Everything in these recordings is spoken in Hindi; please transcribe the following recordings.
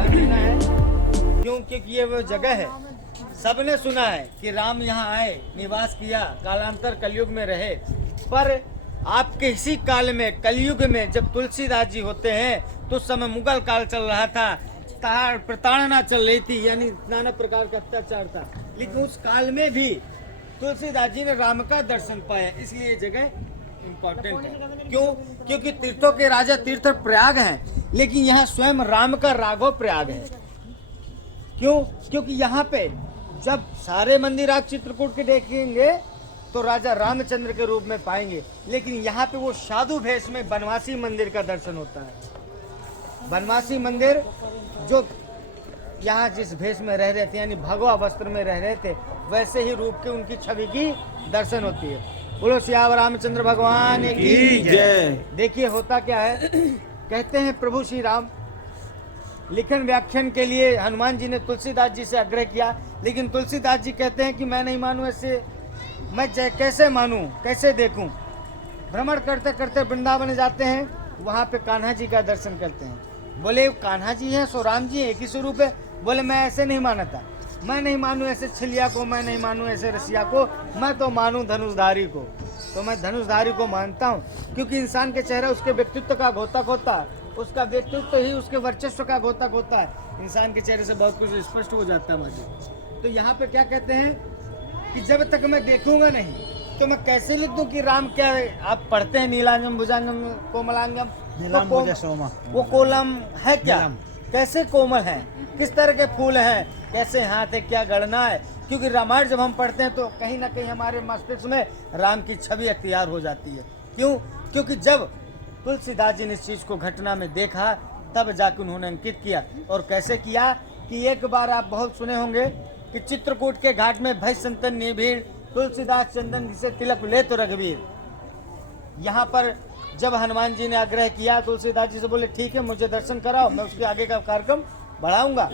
ध्यान देना है, क्योंकि ये वो जगह है, सबने सुना है कि राम यहाँ आए, निवास किया, कालांतर कलयुग में रहे। पर आपके इसी काल में, कलयुग में, जब तुलसीदास जी होते हैं तो उस समय मुगल काल चल रहा था, प्रताड़ना चल रही थी, यानी नाना प्रकार का अत्याचार था। लेकिन उस काल में भी तुलसीदास जी ने राम का दर्शन पाया, इसलिए ये जगह इम्पोर्टेंट है। क्यों? क्योंकि तीर्थों के राजा तीर्थ प्रयाग हैं, लेकिन यहाँ स्वयं राम का राघव प्रयाग है। क्यों? क्योंकि यहाँ पे जब सारे मंदिर आप चित्रकूट के देखेंगे तो राजा रामचंद्र के रूप में पाएंगे, लेकिन यहाँ पे वो साधु भेष में बनवासी मंदिर का दर्शन होता है। बनवासी मंदिर जो यहाँ जिस भेष में रह रहे थे, यानी भगवा वस्त्र में रह रहे थे, वैसे ही रूप के उनकी छवि की दर्शन होती है। बोलो सियावर रामचंद्र भगवान की जय। देखिए होता क्या है, कहते हैं प्रभु श्री राम लिखन व्याख्यान के लिए हनुमान जी ने तुलसीदास जी से आग्रह किया, लेकिन तुलसीदास जी कहते हैं कि मैं नहीं मानूं, ऐसे मैं कैसे मानूं, कैसे देखूं। भ्रमण करते करते वृंदावन जाते हैं, वहाँ पे कान्हा जी का दर्शन करते हैं। बोले कान्हा जी हैं सो राम जी हैं, एक ही स्वरूप है। बोले मैं ऐसे नहीं माना था, मैं नहीं मानूं ऐसे छिलिया को, मैं नहीं मानूं ऐसे रसिया को, मैं तो मानूं धनुषधारी को। तो मैं धनुषधारी को मानता हूँ, क्योंकि इंसान के चेहरा उसके व्यक्तित्व का घोतक होता है, उसका व्यक्तित्व ही उसके वर्चस्व का घोतक होता है। इंसान के चेहरे से बहुत कुछ स्पष्ट हो जाता है मुझे। तो यहाँ पे क्या कहते हैं कि जब तक मैं देखूंगा नहीं तो मैं कैसे लिख दूं कि राम क्या, आप पढ़ते हैं नीलांगम भुजांगम कोमलांगम, वो कोलम है क्या, कैसे कोमल है, किस तरह के फूल हैं, कैसे हाथ है, क्या गणना है। क्योंकि रामायण जब हम पढ़ते हैं तो कहीं ना कहीं हमारे मस्तिष्क में राम की छवि अख्तियार हो जाती है। क्यों? क्योंकि जब तुलसीदास जी ने इस चीज को घटना में देखा, तब जाकर उन्होंने अंकित किया। और कैसे किया कि एक बार आप बहुत सुने होंगे कि चित्रकूट के घाट में भय संतन निभीड़, तुलसीदास चंदन से तिलक ले तो रघुवीर। यहाँ पर जब हनुमान जी ने आग्रह किया तुलसीदास जी से, बोले ठीक है मुझे दर्शन कराओ, मैं उसके आगे का कार्यक्रम बढ़ाऊंगा।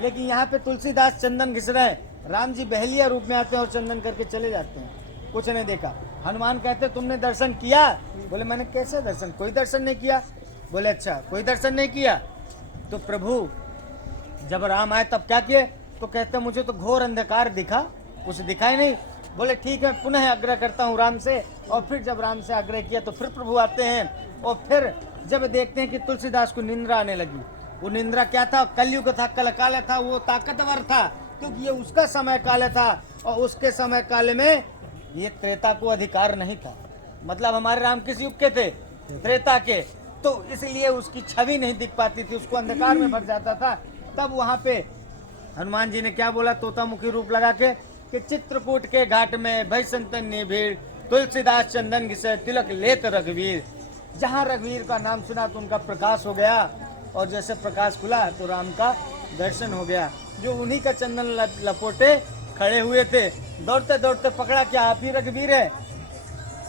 लेकिन यहाँ पे तुलसीदास चंदन घिस रहे हैं, राम जी बहलिया रूप में आते हैं और चंदन करके चले जाते हैं, कुछ नहीं देखा। हनुमान कहते तुमने दर्शन किया? बोले मैंने कैसे दर्शन, कोई दर्शन नहीं किया। बोले अच्छा कोई दर्शन नहीं किया। तो प्रभु जब राम आए तब क्या किए? तो कहते मुझे तो घोर अंधकार दिखा, कुछ दिखाई नहीं। बोले ठीक है पुनः आग्रह करता हूँ राम से। और फिर जब राम से आग्रह किया तो फिर प्रभु आते हैं, और फिर जब देखते हैं कि तुलसीदास को निंद्रा आने लगी। वो निंद्रा क्या था? कलयुग था, कल काल था, वो ताकतवर था, क्योंकि ये उसका समय काल था, और उसके समय काल में ये त्रेता को अधिकार नहीं था। मतलब हमारे राम किस युग के थे? त्रेता के। तो इसलिए उसकी छवि नहीं दिख पाती थी, उसको अंधकार में भर जाता था। तब वहां पे हनुमान जी ने क्या बोला तोतामुखी रूप लगा के कि चित्रकूट के घाट में भय संतन निभीड़, तुलसीदास चंदन घिसे तिलक लेत रघुवीर। जहाँ रघुवीर का नाम सुना तो उनका प्रकाश हो गया, और जैसे प्रकाश खुला तो राम का दर्शन हो गया। जो उन्हीं का चंदन लपोटे खड़े हुए थे, दौड़ते दौड़ते पकड़ा क्या आप ही रघुवीर है।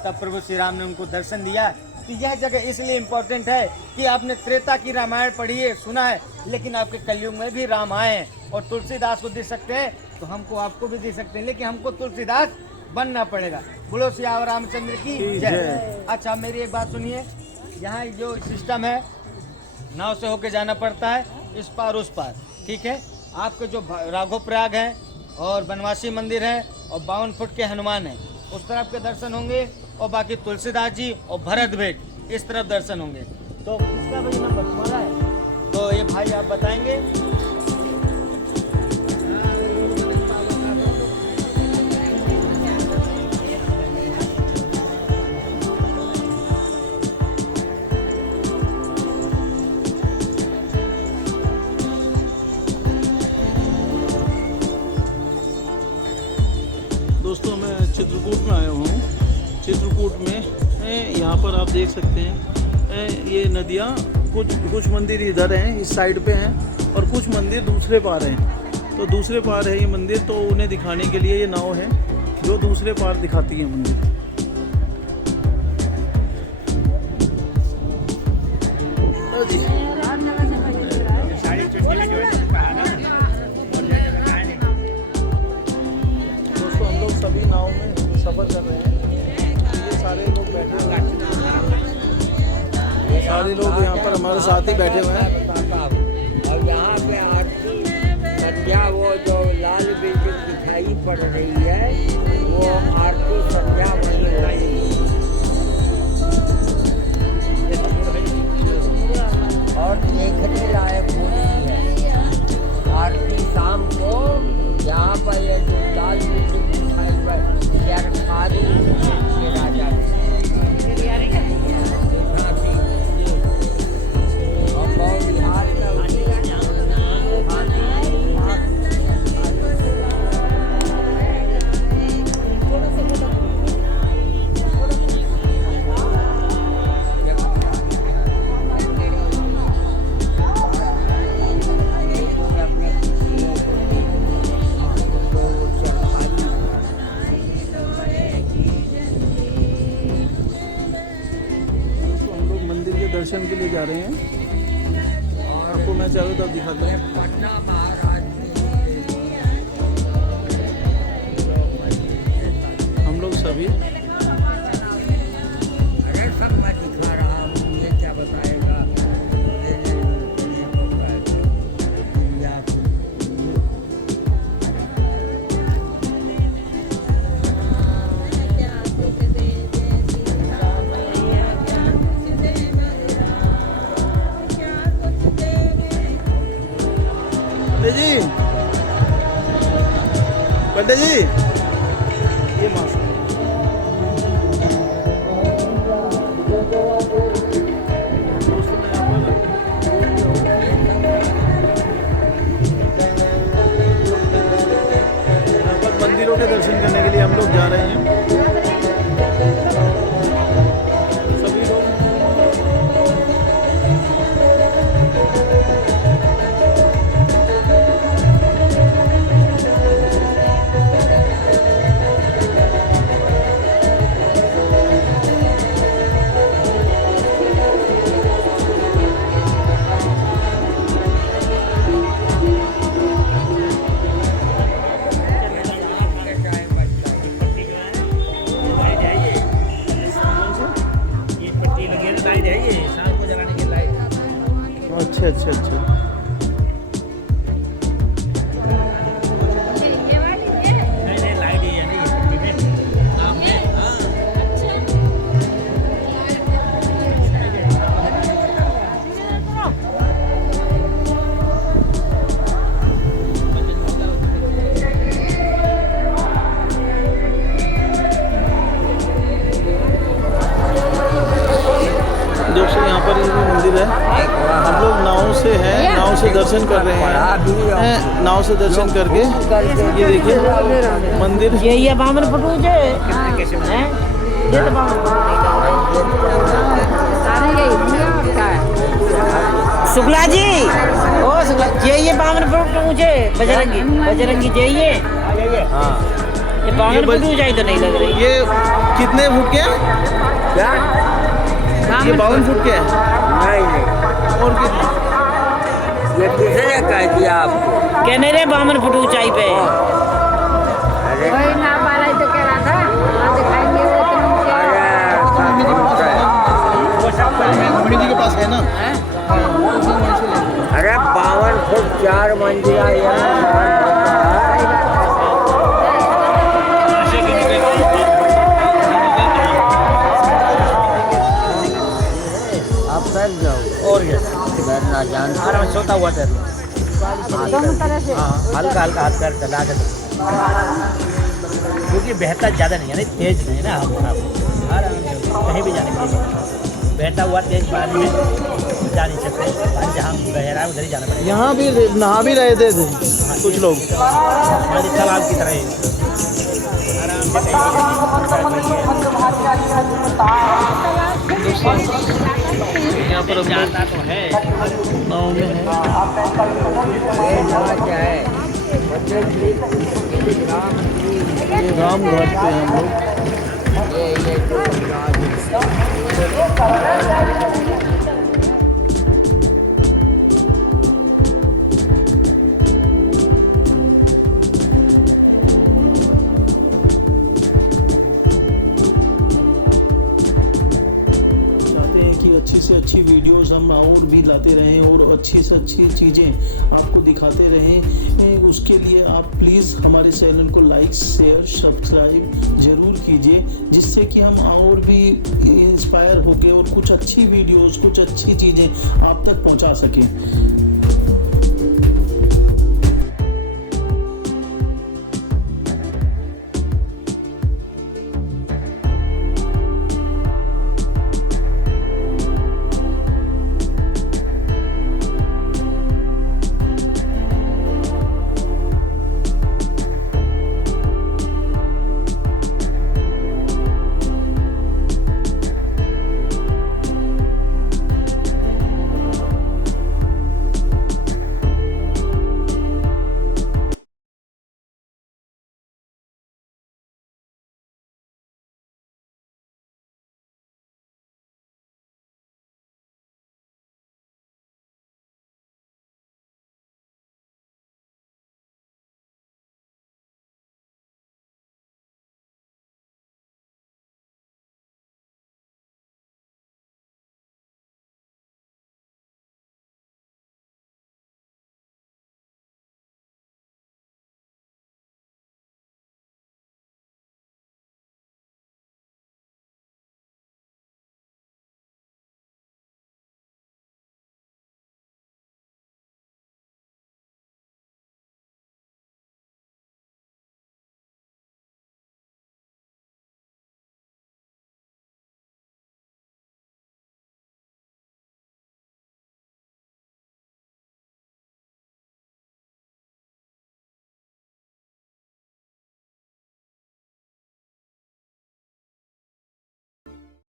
तब प्रभु श्री राम ने उनको दर्शन दिया। तो यह जगह इसलिए इम्पोर्टेंट है कि आपने त्रेता की रामायण पढ़ी है, सुना है, लेकिन आपके कलयुग में भी राम आए हैं, और तुलसीदास को दे सकते हैं तो हमको आपको भी दे सकते हैं, लेकिन हमको तुलसीदास बनना पड़ेगा। बोलो सियावर रामचंद्र की जय। अच्छा मेरी एक बात सुनिए, यहाँ जो सिस्टम है नाव से होके जाना पड़ता है, इस पार उस पार, ठीक है। आपके जो राघव प्रयाग है और बनवासी मंदिर है और 52 फुट के हनुमान है, उस तरफ के दर्शन होंगे, और बाकी तुलसीदास जी और भरत भेट इस तरफ दर्शन होंगे। तो इसका भाई ना बंटवारा है, तो ये भाई आप बताएंगे। दोस्तों मैं चित्रकूट में आया हूँ। चित्रकूट में यहाँ पर आप देख सकते हैं ये नदियाँ, कुछ मंदिर इधर हैं इस साइड पे हैं, और कुछ मंदिर दूसरे पार हैं। तो दूसरे पार है ये मंदिर, तो उन्हें दिखाने के लिए ये नाव है जो दूसरे पार दिखाती है मंदिर। दोस्तों हम लोग सभी नाव में सफ़र कर रहे हैं। ये सारे लोग बैठे हुए हैं, सारे लोग यहाँ पर हमारे साथ ही बैठे हुए हैं। और यहाँ पे पड़ रही है वो आरती संध्या वहीं हो रही है और देखने लायक होती है। आरती शाम को यहाँ पर ये जो लाल बिल्डिंग दिखाई पर यार खाली राजा और बहुत बिहार का दर्शन के लिए जा रहे हैं। आपको मैं चाहूँ तो दिखाता हूँ। पटना महाराज हम लोग सभी अरे सब मैं दिखा रहा हूँ, ये क्या बताएगा पंडित जी ये मास्क मंदिरों के दर्शन करने के लिए हम लोग जा रहे हैं। सभी लोग अच्छा अच्छा अच्छा दोस्तों यहाँ पर ये भी मंदिर है। हम लोग नाव से हैं, नाव से दर्शन कर रहे हैं। नाव से दर्शन करके ये देखिए मंदिर ये बामन फटू जे हैं ये तो बामन शुक्ला जी ओ शुक्ला ये बामन फटू जे बजरंगी जे ये हाँ ये बामन फटू जाए तो नहीं लग रही। ये कितने फुट के हैं? क्या ये 52 फुट के है। नहीं और कितने? ये किसने कह दिया आपको? कहने रे बामन फुट ऊंचाई पे अरे वही ना वाला ही तो कह रहा था आज दिखाएंगे वो मणि जी के पास है ना? अरे 52 फुट 4 मंजिला आप बैठ जाओ और बैठना जानते सोता हुआ था दोनों तरह से हल्का हल्का हाथ पैर चला के क्योंकि बहता ज़्यादा नहीं है ना, तेज नहीं ना, हम आराम से कहीं भी जाने के लिए बहता हुआ तेज पानी में जा नहीं सकते। पानी जहाँ बह रहा है उधर ही जाना पड़ेगा। यहाँ भी नहा भी रहे थे कुछ लोग तालाब की तरह ही यहाँ पर हम लोग जाता तो है नाव में है। ये राम घाट पे हैं हम लोग। चाहते हैं कि अच्छी से अच्छी वीडियोस हम और भी लाते रहें और अच्छी से अच्छी चीज़ें आपको दिखाते रहें। उसके लिए आप प्लीज़ हमारे चैनल को लाइक शेयर सब्सक्राइब ज़रूर कीजिए, जिससे कि हम और भी इंस्पायर होके और कुछ अच्छी वीडियोस कुछ अच्छी चीज़ें आप तक पहुंचा सकें।